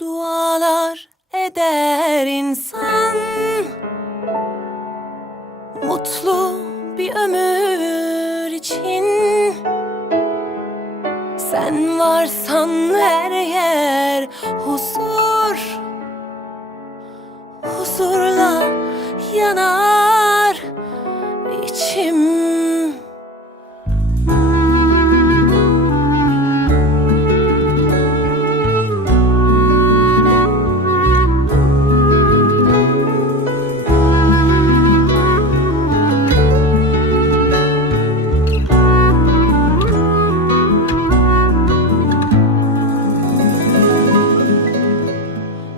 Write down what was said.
Dualar eder insan. Mutlu bir ömür için. Sen varsan her yer huzur. Huzurla